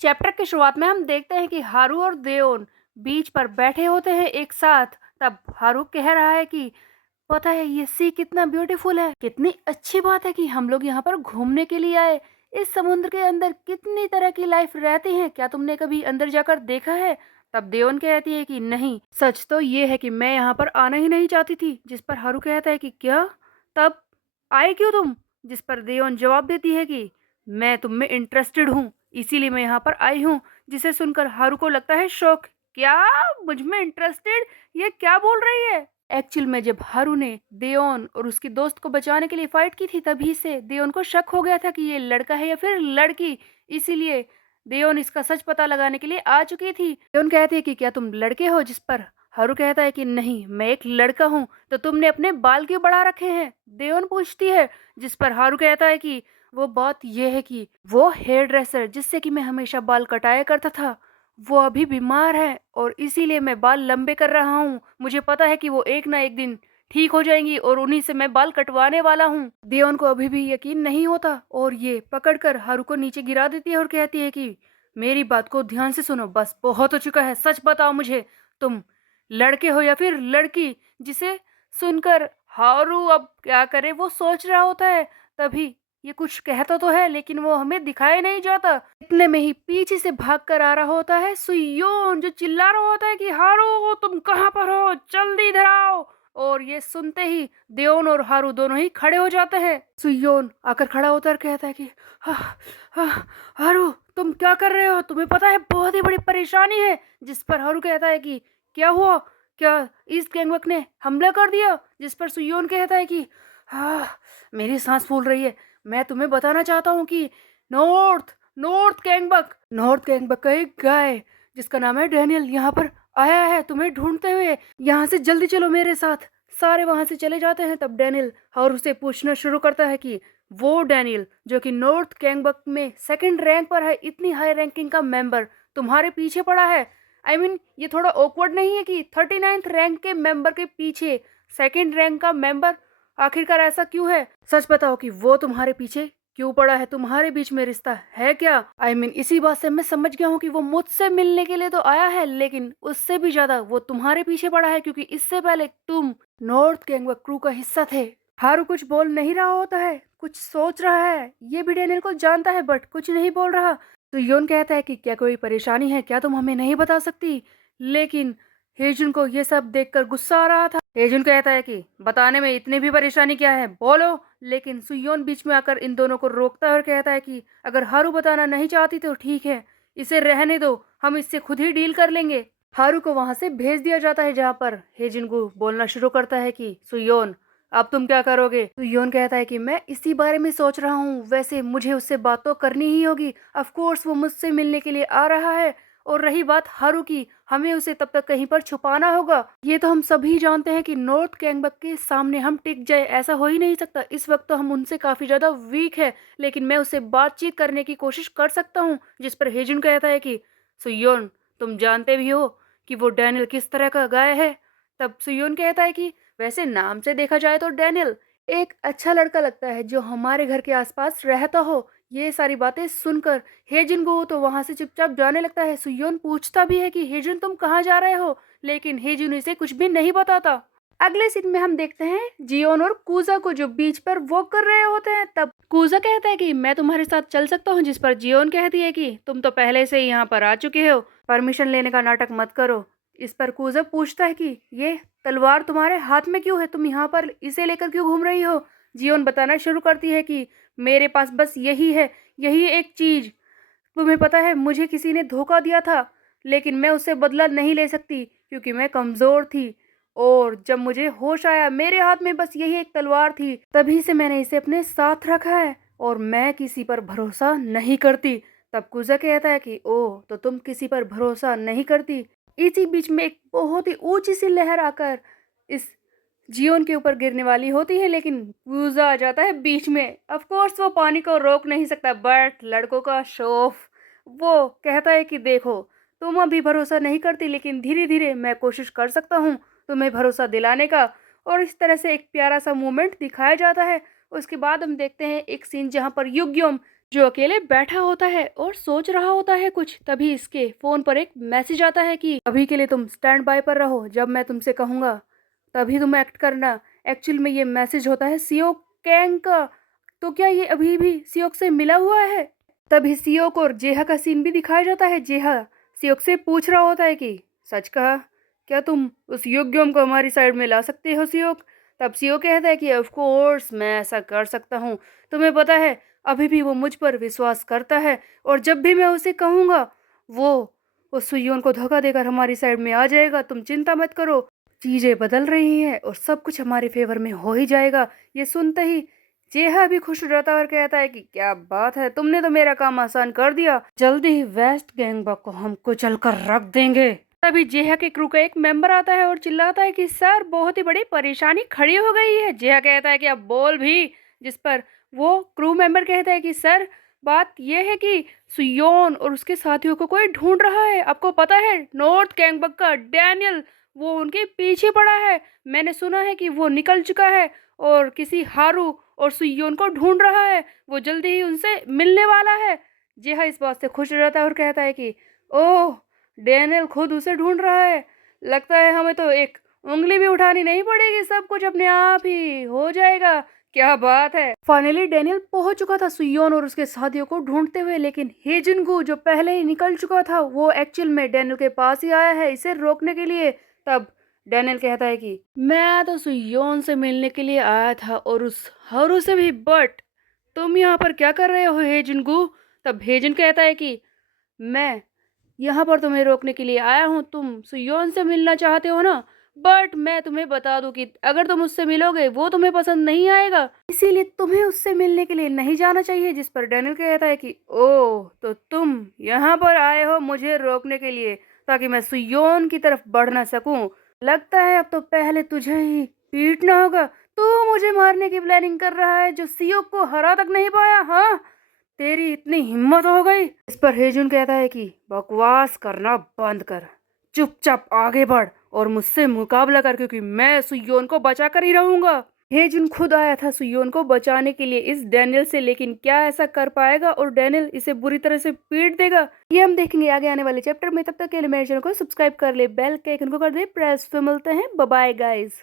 Chapter की शुरुआत में हम देखते हैं कि हारू और देओन बीच पर बैठे होते हैं एक साथ। तब हारू कह रहा है कि पता है ये सी कितना ब्यूटीफुल है, कितनी अच्छी बात है कि हम लोग यहाँ पर घूमने के लिए आए। इस समुद्र के अंदर कितनी तरह की लाइफ रहती है, क्या तुमने कभी अंदर जाकर देखा है? तब देओन कहती है कि नहीं, सच तो ये है कि मैं यहाँ पर आना ही नहीं चाहती थी। जिस पर हारू कहता है कि क्या, तब आए क्यों तुम? जिस पर देओन जवाब देती है कि मैं तुम में इंटरेस्टेड हूँ, इसीलिए मैं यहाँ पर आई हूँ। जिसे सुनकर हारू को लगता है शौक। क्या, मुझ में इंटरेस्टेड? ये क्या बोल रही है? एक्चुअल में जब हारू ने देओन और उसकी दोस्त को बचाने के लिए फाइट की थी, तभी से देओन को शक हो गया था कि ये लड़का है या फिर लड़की। इसीलिए देओन इसका सच पता लगाने के लिए आ चुकी थी। देओन कहती है कि क्या तुम लड़के हो? जिस पर हारू कहता है कि नहीं, मैं एक लड़का हूँ। तो तुमने अपने बाल क्यों बढ़ा रखे हैं? देओन पूछती है। जिस पर हारू कहता है कि वो बात ये है कि वो हेयर ड्रेसर जिससे कि मैं हमेशा बाल कटाया करता था, वो अभी बीमार है और इसीलिए मैं बाल लंबे कर रहा हूँ। मुझे पता है कि वो एक ना एक दिन ठीक हो जाएंगी और उन्हीं से मैं बाल कटवाने वाला हूँ। दियोन को अभी भी यकीन नहीं होता और ये पकड़कर हारू को नीचे गिरा देती है और कहती है कि मेरी बात को ध्यान से सुनो, बस बहुत हो चुका है, सच बताओ मुझे, तुम लड़के हो या फिर लड़की? जिसे सुनकर हारू अब क्या करे, वो सोच रहा होता है। तभी ये कुछ कहता तो है लेकिन वो हमें दिखाई नहीं जाता। इतने में ही पीछे से भाग कर आ रहा होता है सुयोन, जो चिल्ला रहा होता है कि हारू तुम कहाँ पर हो, जल्दी इधर आओ। और ये सुनते ही देओन और हारू दोनों ही खड़े हो जाते हैं। सुयोन आकर खड़ा होता है और कहता है कि "हा, हा, हारू तुम क्या कर रहे हो? तुम्हें पता है बहुत ही बड़ी परेशानी है। जिस पर हारू कहता है कि क्या हुआ? क्या ईस्ट गैंगवक ने हमला कर दिया? जिस पर सुयोन कहता है कि हाँ, मेरी सांस फूल रही है। मैं तुम्हें बताना चाहता हूँ कि नॉर्थ नॉर्थ गैंगबक का एक गाय जिसका नाम है डैनियल यहाँ पर आया है तुम्हें ढूंढते हुए। यहाँ से जल्दी चलो मेरे साथ। सारे वहां से चले जाते हैं। तब डैनियल और उसे पूछना शुरू करता है कि वो डैनियल जो कि नॉर्थ गैंगबक में सेकंड रैंक पर है, इतनी हाई रैंकिंग का मेंबर तुम्हारे पीछे पड़ा है। ये थोड़ा ऑकवर्ड नहीं है कि 39th रैंक के मेंबर के पीछे सेकंड रैंक का मेंबर? आखिरकार ऐसा क्यों है? सच बताओ कि वो तुम्हारे पीछे क्यों पड़ा है? तुम्हारे बीच में रिश्ता है क्या? इसी बात से मैं समझ गया हूँ कि वो मुझसे मिलने के लिए तो आया है, लेकिन उससे भी ज्यादा वो तुम्हारे पीछे पड़ा है क्योंकि इससे पहले तुम नॉर्थ गैंगवक क्रू का हिस्सा थे। हारू कुछ बोल नहीं रहा होता है, कुछ सोच रहा है। ये भी डेनियल को जानता है बट कुछ नहीं बोल रहा। तो योन कहता है कि क्या कोई परेशानी है क्या, तुम हमें नहीं बता सकती? लेकिन हेजुन को ये सब देखकर गुस्सा आ रहा था। हेजुन कहता है कि बताने में इतनी भी परेशानी क्या है, बोलो। लेकिन सुयोन बीच में आकर इन दोनों को रोकता है और कहता है कि अगर हारू बताना नहीं चाहती तो ठीक है, इसे रहने दो, हम इससे खुद ही डील कर लेंगे। हारू को वहां से भेज दिया जाता है जहां पर हेजिनगू बोलना शुरू करता है कि सुयोन अब तुम क्या करोगे? सुयोन कहता है कि मैं इसी बारे में सोच रहा हूँ, वैसे मुझे उससे बात तो करनी ही होगी। ऑफ कोर्स वो मुझसे मिलने के लिए आ रहा है। और रही बात हारू की, हमें उसे तब तक कहीं पर छुपाना होगा। ये तो हम सभी जानते हैं कि नॉर्थ गैंगबक के सामने हम टिक जाए, ऐसा हो ही नहीं सकता। इस वक्त तो हम उनसे काफी ज्यादा वीक है, लेकिन मैं उससे बातचीत करने की कोशिश कर सकता हूँ। जिस पर हेजुन कहता है कि सुयोन तुम जानते भी हो कि वो डैनियल किस तरह का गाय है। तब सुयोन कहता है कि वैसे नाम से देखा जाए तो डैनियल एक अच्छा लड़का लगता है जो हमारे घर के आसपास रहता हो। ये सारी बातें सुनकर हेजिन को तो वहां से चुपचाप जाने लगता है। सुयोन पूछता भी है कि हेजिन तुम कहाँ जा रहे हो, लेकिन हेजिन इसे कुछ भी नहीं बताता। अगले सीन में हम देखते हैं जियोन और कूजा को जो बीच पर वॉक कर रहे होते हैं। तब कूजा कहता है कि मैं तुम्हारे साथ चल सकता हूँ। जिस पर जियोन कहती है कि तुम तो पहले से ही यहाँ पर आ चुके हो, परमिशन लेने का नाटक मत करो। इस पर कूजा पूछता है कि ये तलवार तुम्हारे हाथ में क्यों है, तुम यहाँ पर इसे लेकर क्यों घूम रही हो? जियोन बताना शुरू करती है कि मेरे पास बस यही है, यही एक चीज। तुम्हें पता है मुझे किसी ने धोखा दिया था, लेकिन मैं उससे बदला नहीं ले सकती क्योंकि मैं कमजोर थी। और जब मुझे होश आया मेरे हाथ में बस यही एक तलवार थी, तभी से मैंने इसे अपने साथ रखा है और मैं किसी पर भरोसा नहीं करती। तब कुजा कहता है कि ओह, तो तुम किसी पर भरोसा नहीं करती। इसी बीच में एक बहुत ही ऊंची सी लहर आकर इस जियोन के ऊपर गिरने वाली होती है, लेकिन वूजा आ जाता है बीच में। ऑफ कोर्स वो पानी को रोक नहीं सकता, बट लड़कों का शौफ, वो कहता है कि देखो तुम अभी भरोसा नहीं करती, लेकिन धीरे धीरे मैं कोशिश कर सकता हूँ तुम्हें भरोसा दिलाने का। और इस तरह से एक प्यारा सा मोमेंट दिखाया जाता है। उसके बाद हम देखते हैं एक सीन जहाँ पर युग्योम जो अकेले बैठा होता है और सोच रहा होता है कुछ, तभी इसके फोन पर एक मैसेज आता है कि अभी के लिए तुम स्टैंड बाय पर रहो, जब मैं तुमसे कहूंगा तभी तुम एक्ट करना। एक्चुअल में ये मैसेज होता है सियोक कैंग का। तो क्या ये अभी भी सियोक से मिला हुआ है? तभी सियोक और जेहा का सीन भी दिखाया जाता है। जेहा सियोक से पूछ रहा होता है कि सच कहा, क्या तुम उस योग्यम को हमारी साइड में ला सकते हो सियोक? तब सियोक कहता है कि ऑफ कोर्स मैं ऐसा कर सकता हूँ। तुम्हें पता है अभी भी वो मुझ पर विश्वास करता है, और जब भी मैं उसे कहूँगा वो उस सुयोन को धोखा देकर हमारी साइड में आ जाएगा। तुम चिंता मत करो, चीजें बदल रही हैं और सब कुछ हमारे फेवर में हो ही जाएगा। ये सुनते ही जेहा भी खुश हो जाता है और कहता है कि क्या बात है, तुमने तो मेरा काम आसान कर दिया, जल्दी ही वेस्ट गैंगबॉक को हम कुचल कर रख देंगे। तभी जेहा के क्रू का एक मेंबर आता है और चिल्लाता है कि सर बहुत ही बड़ी परेशानी खड़ी हो गई है। जेहा कहता है कि अब बोल भी, जिस पर वो क्रू मेंबर कहता है कि सर बात यह है कि सुयोन और उसके साथियों को कोई ढूंढ रहा है। आपको पता है नॉर्थ गैंगबॉक का डैनियल वो उनके पीछे पड़ा है। मैंने सुना है कि वो निकल चुका है और किसी हारू और सुयोन को ढूंढ रहा है। वो जल्दी ही उनसे मिलने वाला है। जेहा इस बात से खुश हो जाता है और कहता है कि ओह, डैनियल खुद उसे ढूंढ रहा है। लगता है हमें तो एक उंगली भी उठानी नहीं पड़ेगी, सब कुछ अपने आप ही हो जाएगा। क्या बात है। फाइनली डैनियल पहुंच चुका था सुयोन और उसके साथियों को ढूंढते हुए, लेकिन हेजिनगू जो पहले ही निकल चुका था वो एक्चुअल में डैनियल के पास ही आया है इसे रोकने के लिए। तब डैनियल कहता है कि मैं तो सुयोन से मिलने के लिए आया था और उस हारू से भी, बट तुम यहाँ पर क्या कर रहे हो हेजिनगू? तब हेजिन कहता है कि मैं यहाँ पर तुम्हें रोकने के लिए आया हूँ। तुम सुयोन से मिलना चाहते हो ना, बट मैं तुम्हें बता दूं कि अगर तुम उससे मिलोगे वो तुम्हें पसंद नहीं आएगा, इसीलिए तुम्हें उससे मिलने के लिए नहीं जाना चाहिए। जिस पर डैनियल कहता है कि ओह, तो तुम यहाँ पर आए हो मुझे रोकने के लिए ताकि मैं सुयोन की तरफ बढ़ ना सकूं। लगता है अब तो पहले तुझे ही पीटना होगा। तू मुझे मारने की प्लानिंग कर रहा है जो सियोक को हरा तक नहीं पाया, हाँ? तेरी इतनी हिम्मत हो गई? इस पर हेजुन कहता है कि बकवास करना बंद कर, चुपचाप आगे बढ़ और मुझसे मुकाबला कर, क्योंकि मैं सुयोन को बचा कर ही रहूंगा। हेजुन खुद आया था सुयोन को बचाने के लिए इस डैनियल से, लेकिन क्या ऐसा कर पाएगा और डैनियल इसे बुरी तरह से पीट देगा? ये हम देखेंगे आगे आने वाले चैप्टर में। तब तक के लिए मेरे चैनल को सब्सक्राइब कर ले, बेल के आइकन को कर दे प्रेस। फिर मिलते हैं, बाय बाय गाइस।